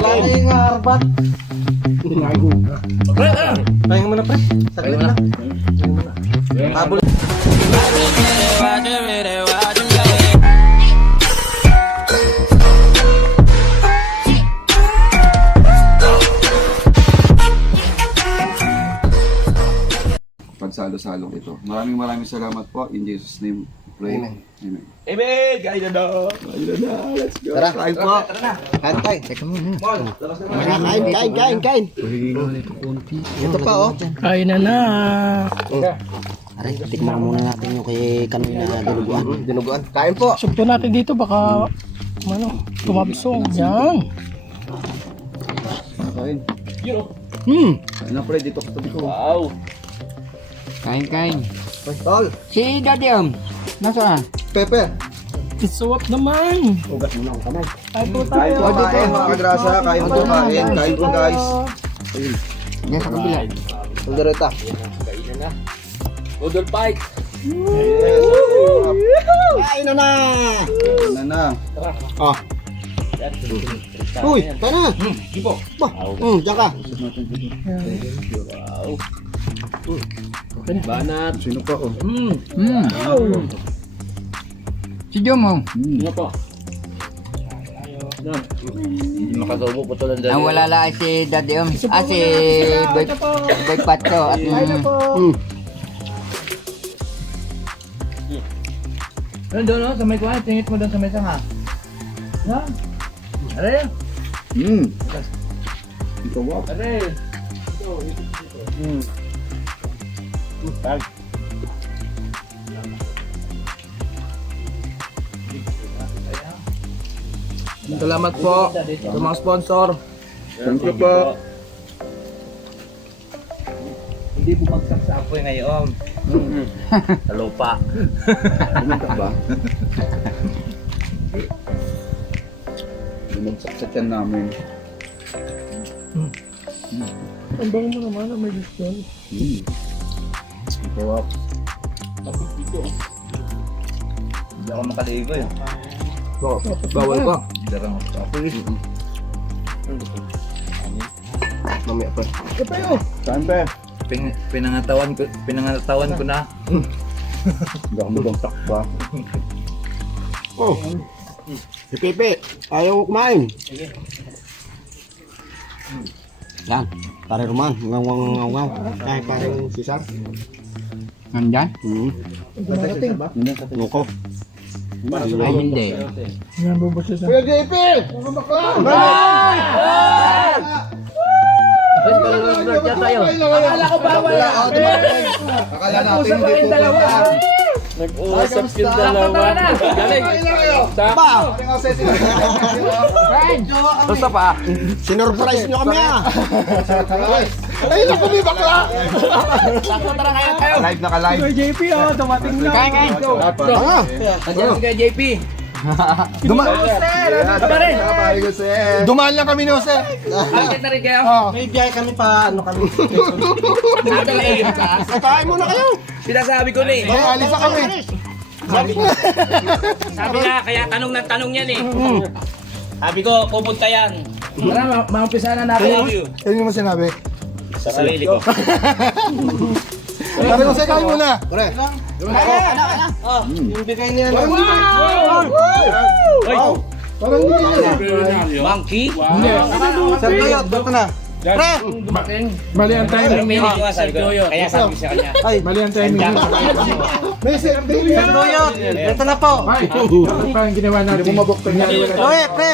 Wala na yung arbat. Pahinga mo na, pre. Saglit na. Habol. Pagsalo-salong ito. Maraming salamat po. In Jesus' name, pray. Amen. Amen. Amen! Kaya na daw! Let's go. Tara. Kain po. Kain tayo. Teka muna. Kain. Ito pa, oh. Kain na. Aray, tikman muna natin yung kay Kanoy na dinuguan. Dinuguan. Kain po. Sugto natin dito baka tumabsong. Yan. Kain. Kain na pre. Dito katabi ko. Wow! Kain. Tol. Si Daddy nasaan? Pepe. Isuwap naman. Ugat mo na ang kamay. Ay po Kain tayo. po kain mga kagrasa. Kain po kain. Kain po guys. Yan sa kabila. Tuldereta. Udol Pike! Kain na na. Kain na na. Oh. Uy, kain na. Ipo! Ba, diyan ka. Wow! Banat! Sino pa oh? Si Jomo. Sino po? Hindi makasubo po ito ng Ang wala lang si Daddy si Boy Pato. At doon no, sa may kuha, tingit mo doon sa may sanga. Ha? Are? Ito wow. Are? Salamat po sa mga sponsor. Thank you po. Hindi bumagsak sa apoy ngayon. Sa lupa. Bumagsak ba? Bumagsak sa tiyan namin. Ang bango mo naman na may gusto. Ito wow. Hindi ako makaligo eh. Bawal ka. Darang ako sa apoy. Mamaya pa. Saan pa? Pinangatawan ko na. Hindi ako bumagsak ba? Oh. Si Pepe, ayaw kumain. Yan, pare Roman, ngaw. Ay, pare Cesar. Nandyan? Loko. Ay hindi. Yan bubos sa. Kuya JP! Akala ko bawal. Akala natin hindi pupunta. Nag-uusap yung dalawa. Ba? Basta pa. Sinurprise nyo kami ah! Ay, naku, may bakla! Live naka-live. Kuya JP dumating na. Kain. Tanga! Nandiyan kay JP. Dumaan lang kami ni Jose. Bakit na rin kayo? May biyahe kami pa, ano kami. Nadalain ka. Kain muna kayo! Sinasabi ko na eh. May alisa kami. Sabi nga, kaya tanong ng tanong yan eh. Sabi ko, pupunta yan. Tara, maumpisa na natin. I love you. Ano yung sinabi? Sa sarili ko. Sabi ko, kain muna. Correct. Yung bigay niya. Wow! Parang hindi niya. Monkey? Sir Tuyot, dito na. Pre! Mali ang Anong timing. meaning ko nga sabi ko? Kaya sabi ko sa kanya. Ay, Mali ang timing. may Sir Tuyot, dito na po. Ay, parang ginawa natin. Oye, pre!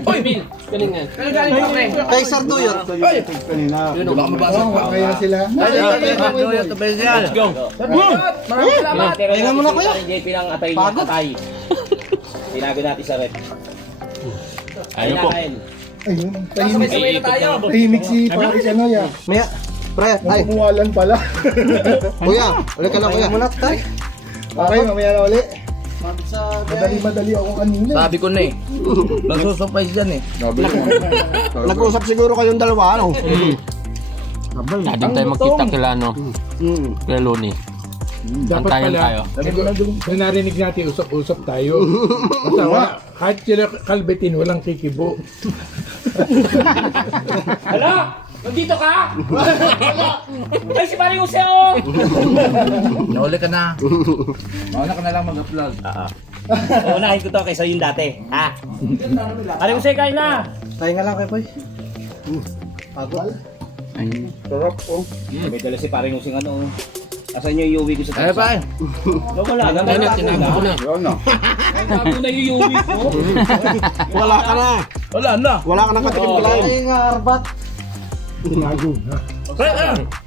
Hoy, Bill! Galingan. Galing pa, pre. Kay Sir Tuyot. Baka mabasa pa. Kaya sila. Let's go. Maraming salamat. Tingnan mo na, kuya. JP lang atay niya. Atay. Tinago natin sa rep. Ayun po. Ayun, Sabay-sabay na tayo. tahimik si Paris ano ya. Maya, pre, ay. Umuwalan pala. Kuya, ulit ka lang kuya. Muna tayo. Okay, mamaya na uli. Madali ako kanina. Sabi ko na eh. Nagsusurprise dyan eh. Nag-usap siguro kayong dalawa, ano? Dati tayo magkita kila ano, kila Loni. Dapat Antayan pala, tayo. Nung narinig natin, usap-usap tayo. Basta, kahit sila kalbetin, walang kikibo. Hala! Nandito ka? Ay, si Mario Jose, oh! Nauli ka na. Mauna ka na lang mag-upload. Unahin ko to kaysa yung dati. Ha? Mario Jose, kain na! Tayo nga lang kay Poy. Pagod. Sarap po. May dala si Paring Jose ano. Asan yung iuwi ko sa Ay, pa. Wala na. Ayun na, tinago ko na. Yun na. Bago na yung iuwi ko. Wala ka na. Wala na. Wala ka na katikim ko lang. Ay nga, arbat. Pre,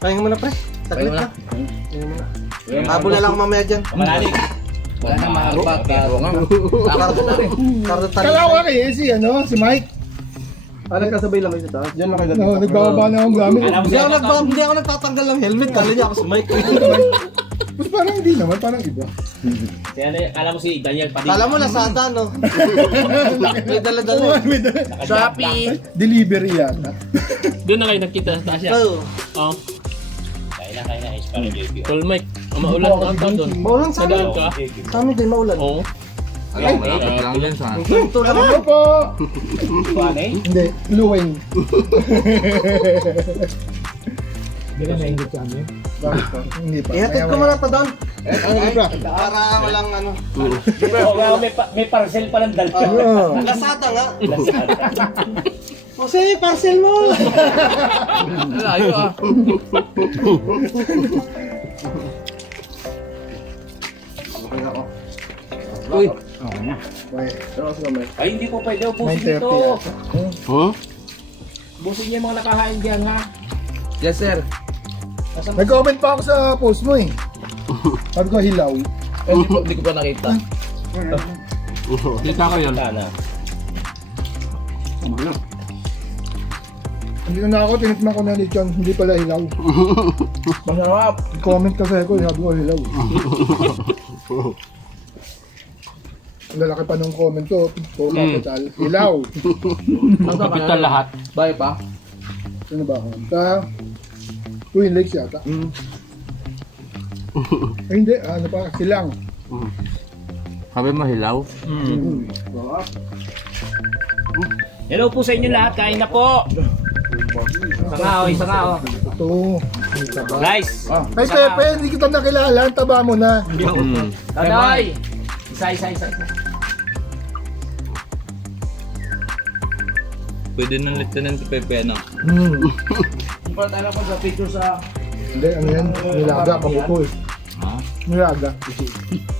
Tayo nga muna, pre. Saglit Tayo na. Habol na lang ako mamaya dyan. Malalig. wala na maharap. Kardo Kalawa kayo si Mike. Ano kasabay lang kayo sa taas? Diyan lang kayo No, nagbababa na akong gamit. Alam mo siya Hindi ako nagtatanggal ng helmet. Kala niya ako si Mike. Mas parang hindi naman, parang iba. alam mo si Daniel Padilla. Kala mo Lazada, no? May dala-dala. Shopee. Delivery yata. Doon na kayo nakita sa taas yan. Oo. Oh, Kain na, is para JB. full mic. Maulan ang taon doon. Maulan sa amin. Nadaan ka? Sa amin din maulan. Oo. Ay, malapit lang din sa Ito lang. Ano po? Kuanay? Hindi, luwing. Hindi na nainggit sa amin. Bakit pa? Hindi pa. Ihatid ko muna ito doon. Ano ba? Para walang ano. May parcel pa ng dalpa. Lazada nga. Jose, parcel mo! Layo ah. Uy. Ay, hindi po pwede ubusin 9:30 dito. yata. Huh? Ubusin niyo yung mga nakahain dyan, ha? Yes, sir. Nag-comment pa ako sa post mo eh. Sabi ko hilaw. Eh, Hindi ko pa nakita. Kita ko yun. Sana. Hindi na ako, tinitman ko na lechon. Hindi pala hilaw. Masarap. Comment kasi ako, sabi ko hilaw. Ang lalaki pa ng comment ko, puro capital. Hilaw. Kapital lahat. Bayo pa. Ano ba ako? Sa Twin Lakes yata. Ay hindi, ano pa, silang. Sabi mo hilaw? Hello po sa inyo lahat, kain na po. Isa nga, oh. Ito. May taba. Guys, Ay Pepe, hindi kita nakilala. Ang taba mo na. Tanoy! Isa. Pwede nang Lieutenant Pepe, ano? Hindi pa tayo sa picture sa... Hindi, ano yan? Nilaga, kapupol. Ha? Nilaga.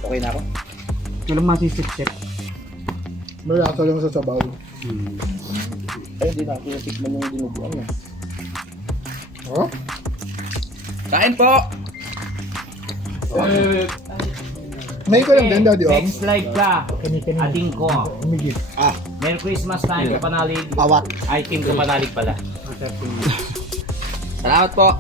Okay na ako? Walang masisip-sip. Malasa lang sa sabaw. Ay, hindi na ako natikman yung dinuguan eh. Oh? Kain po! May ko lang din, Daddy Om. Next slide ka. Ating ko. Umigil. Merry Christmas time, kapanalig. Awat. Ay, team kapanalig pala. Salamat po!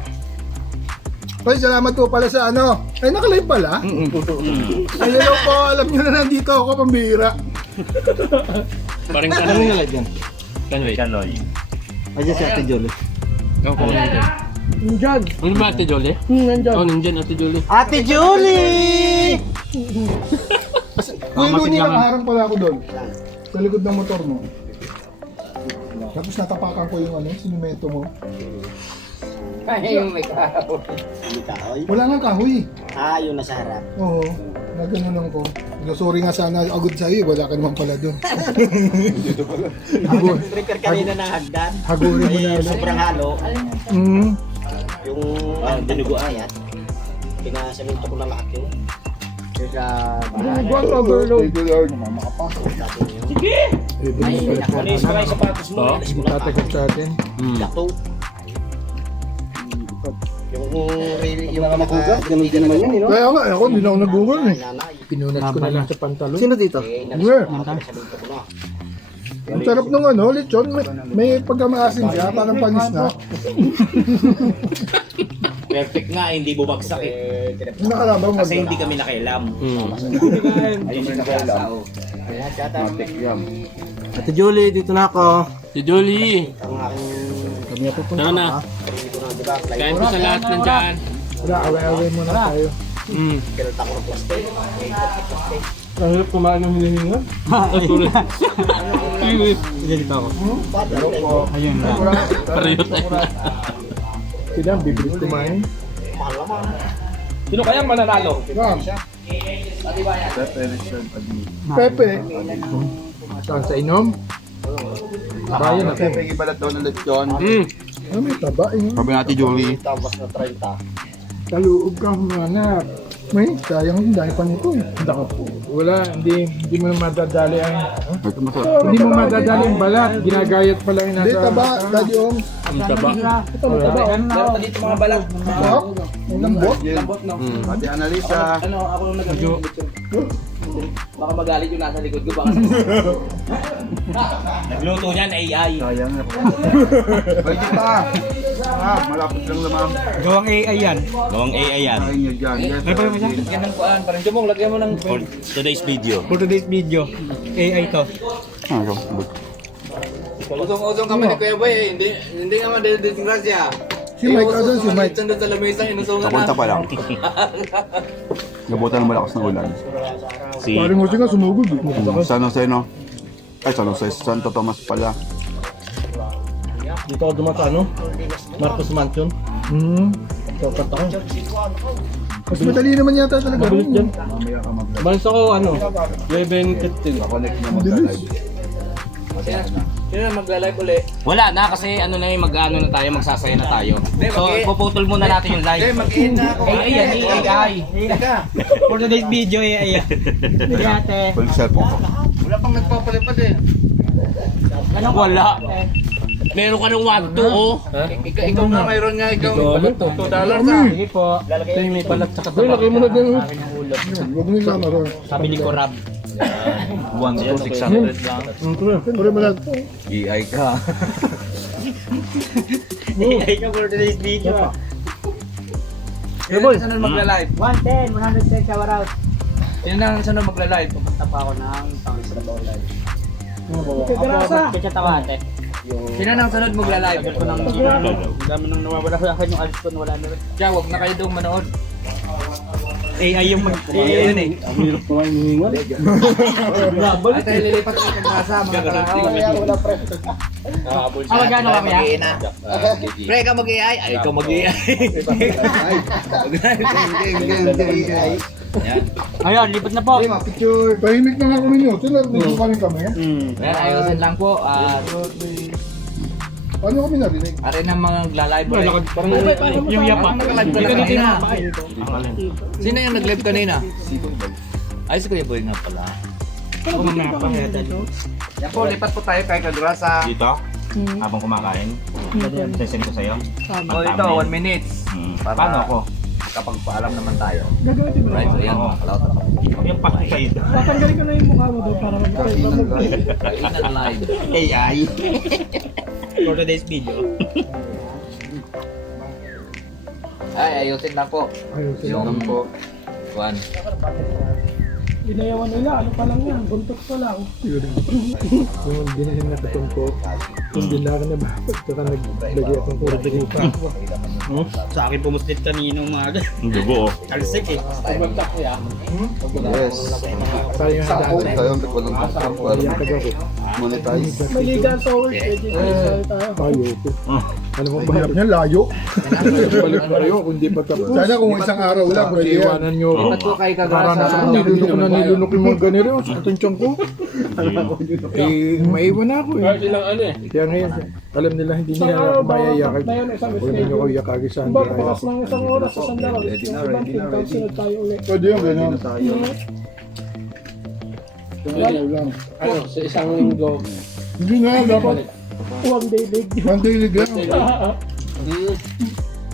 Ay, salamat po pala sa ano. Ay, nakalive pala? Ay, hello po. Alam nyo na nandito ako, pambihira. Parang Ano kanoy. yung live yan? Kanoy. Ayan si Ate Jolie. Okay. Nandyan. Ano ba Ate Jolie? Nandyan. Oh, nandyan Ate Jolie. Ate Jolie! Kuya Luni, nakaharang pala ako doon. Sa likod ng motor mo. Tapos natapakan ko yung ano, sinimento mo. Ay, yung may kahoy. Wala nga kahoy. Yun nasa harap. Oo. Nagano lang ko. Sorry nga sana agad sa'yo. Wala ka naman pala doon. Prepare kanina ng hagdan. Hagurin mo na ulit. Sobrang halo. Yung dinuguan. Pinasalinto ko na lahat yun. Buwan overload. Sige! Manis pa kayo sapatos mo. Tatakot sa atin. Gato. Yung mga magugat, ganun din naman yan, Kaya nga, ako hindi na ako nag-google eh. Pinunat ko na lang sa pantalon. Sino dito? Yeah. Ang sarap ng ano, lechon. May pagkamaasin siya, parang panis na. Perfect nga, hindi bumagsak eh. Nakalabang Kasi hindi kami nakailam. Ayun yung nakailam. Matik yan. Ate Julie, dito na ako. Si Jolie. Kami na pupunta. Tara na. Kain po sa lahat nandyan. Wala, away-away muna tayo. Ang hirap kumain ng hinihinga. Ganito ako. Ayun na. Pareho tayo. Sila, bibilis kumain. Sino kayang mananalo? Pepe. Saan sa inom? Bayan na Pepe, ibalat daw ng lechon. Ano may taba eh. Sabi natin, Julie. Taluog ka manap. May, sayang hindi dahil pa nito eh. Wala, hindi mo na madadali ang... Ito masarap. Hindi mo madadali ang balat. Ginagayat pa lang yung nasa... Hindi, taba. Daddy Ong. Ang taba. Ito, may taba. Meron pa dito mga balat. Ang lambot. Lambot, no? Ate Annalisa. Ano, ako yung nag-video. Baka magalit yung nasa likod ko. Baka nagluto niyan, AI. Sayang na po. Ay, kita. Malapit lang naman. Gawang AI yan. Gawang AI yan. Kain nyo dyan. Yes, Lagyan ng kuan. Parang jumong, lagyan mo ng... For today's video. For today's video. AI to. Usong-usong kami ni Kuya Boy, hindi nga madidisgrasya. Si Mike, ano si Mike? Sandot sa lamesa, inusungan na. Kapunta pa lang. Gabutan ng malakas na ulan. Si Paring Jose nga sumugod eh. San Jose, no? Ay, San Jose. Santo Tomas pala. Dito ako dumaan sa ano? Marcos Mansion. Sokat ako. Mas madali naman yata talaga. Mabulit dyan. Mamaya ka mag-live. Balis ako ano? 11:15. Connect na mag-live. Sino na magla-live uli? wala na kasi ano na yung mag-ano na tayo, magsasaya na tayo. So, ipuputol muna natin yung live. Mag-in na ako. AI yan, AI. For today's video, AI yan. Ate. Balik cellphone ko. Wala pang nagpapalipad eh. Wala. Meron ka ng 1-2, oh. Ikaw na mayroon nga, ikaw. $2 na. Sige po. Ito yung may balat sa Uy, laki mo na din. Akin ang ulo. Huwag mo yung sama ron. Sabi ni Corab. 1,600 lang. Puro mo lang. GI ka. AI ka for today's video. Sino na sunod magla-live? 110, 110 shower out. Sino na sunod magla-live? Pupunta pa ako ng Pangis na Bawlan. Grasa! Kaya tawa ate. Sino na sunod magla-live? Tagal ko ng Ang dami nang nawawala sa akin yung alis ko wala na rin. Kaya huwag na kayo doon manood. AI yung Yun eh. Ang hirap ko ngayon hihingal. At tayo lilipat sa kasa, mga kalakaw. Wala pre. magkano mamaya? Pre, ka mag-AI? Ay, ikaw mag-AI. Ayun, lipat na po. Picture. Tahimik na nga kami nyo. Narinig pa rin kami. Ayan, ayusin lang po. Paano kami narinig? Aray ng mga nagla-live ulit. Yung yapa. Nag-live ka na kanina. Sino yung nag-live kanina? Ay, si Kuya Boy nga pala. Ako mamaya pa. Yan po, lipat po tayo kay Kagrasa. Dito? Habang kumakain? Sesend ko sa'yo? O dito, 1 minute. Paano ako? Kapag paalam naman tayo. Right, so yan, makalaot ako. Yung pack-side. Tatanggalin ko na yung mukha mo doon para Kainan live. AI. For today's video. Ay, ayusin lang po. Yung po. 1. Inayawan nila, ano pa lang yan, buntot pa lang. Yung dinahin na katong ko. Yung dinahin na bakit. Saka naglagay akong puro pa. Sa akin pumuslit kanino umaga. Dugo, oh. Talsik eh. Yes. Sayang ang Sakot dati. kayo. Walang pasok. Yung taga ko. Monetize. Maliga sa ulit, pwede tayo. Tayo ito. Alam mo, mahirap niya, layo. Balik tayo, kung di pa tapos. Sana kung isang araw lang, pwede iwanan nyo. Lipat po kay Para Kagrasa. nasa nilunok ko na nilunok yung mga ganito. Sa atensyon ko. Maiwan na ako eh. Ilang ano eh. Kaya ngayon, alam nila hindi nila ako mayayakag. Huwag na nyo ako yakagin sa handa. Bakas ng isang oras sa sandal. Ibang team, tapos sunod tayo ulit. Pwede yung gano'n. Ano, sa isang linggo. Hindi nga, dapat. One day big. One day lang.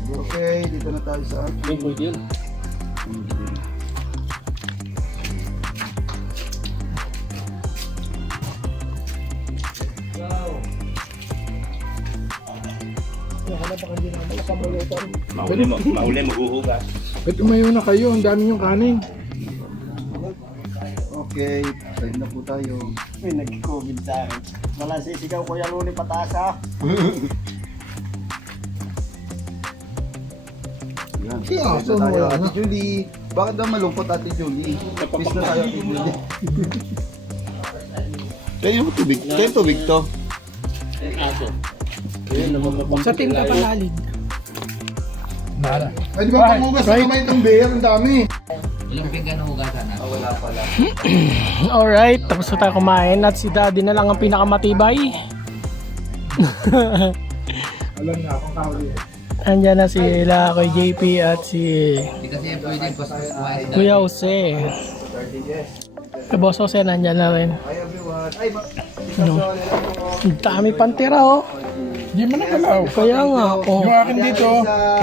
Okay, dito na tayo sa Linggo yun. Mahuli, maghuhugas. At umayo na kayo, ang dami yung kanin. Okay, tayo na po tayo. May nag-COVID sa akin. Wala sisigaw ko yung luni patasa. Si Aso, wala na. Ate Julie, bakit daw malungkot Ate Julie? Miss na tayo Ate Julie. Kaya yung tubig, kaya yung tubig to. Sa team ka palalig. Pwede ba pumugas sa kamay itong beer? Ang dami. Ilang pinggan ang hugasan natin? Alright, tapos na tayo kumain at si Daddy na lang ang pinakamatibay. Alam na akong kahuli. Andyan na sila Kuya JP at si Hindi kasi yan pwede pas-pas kumain. Kuya Jose. Boss Jose nandyan na rin. Ano? Ang dami pantira oh. Hindi mo nakalaw. Kaya nga oh. Yung akin dito,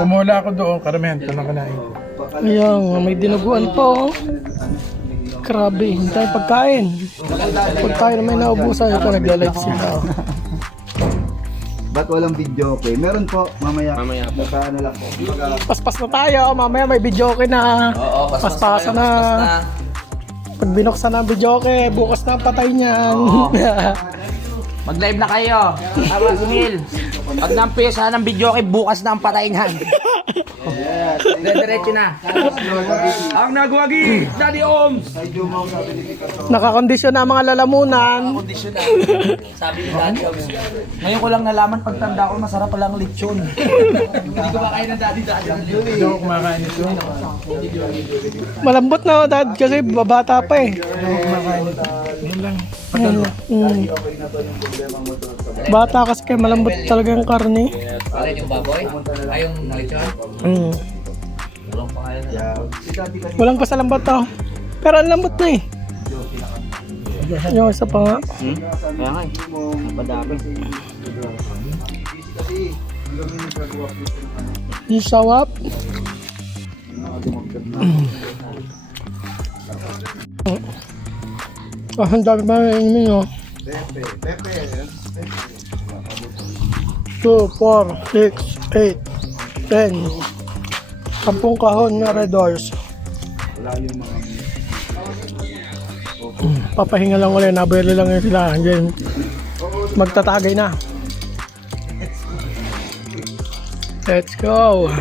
pumula ako doon, karamihan ko na kanain. Kaya nga, may dinuguan pa oh. Grabe, hindi tayo pagkain. Pag tayo na may naubusan, ito nagla-live sila. Oh. Ba't walang video okay? Meron po, mamaya. Mamaya po. Baka ano lang po. Paspas na tayo, mamaya may videoke na. Oo, Paspasan na. Pag binuksan na ang videoke, bukas na ang patay niyan. Mag-live na kayo. Tama, Sunil. Pag nampisa ng video kay bukas na ang patayin. Diretso na. Ang nagwagi, Daddy Oms. Nakakondisyon na ang mga lalamunan. Kondisyon na. Sabi ni Daddy Oms. Ngayon ko lang nalaman pagtanda ko masarap palang lechon. Hindi ko makain ng Daddy. Hindi ako kumakain ito. Malambot na dad kasi babata pa eh. Bata kasi kaya malambot talaga ang karne. Alin yung baboy? Ay, yung lechon? Walang pangalan. Walang pasalambot to. Pero ang lambot na eh. Yung isa pa nga. Kaya nga eh. Napadami. Yung sawap. Ang dami ba yung menu? 2, 4, 6, 8, 10. 10 kahon na Red Horse. Papahinga lang ulit, nabili lang yun sila. Diyan, magtatagay na. Let's go!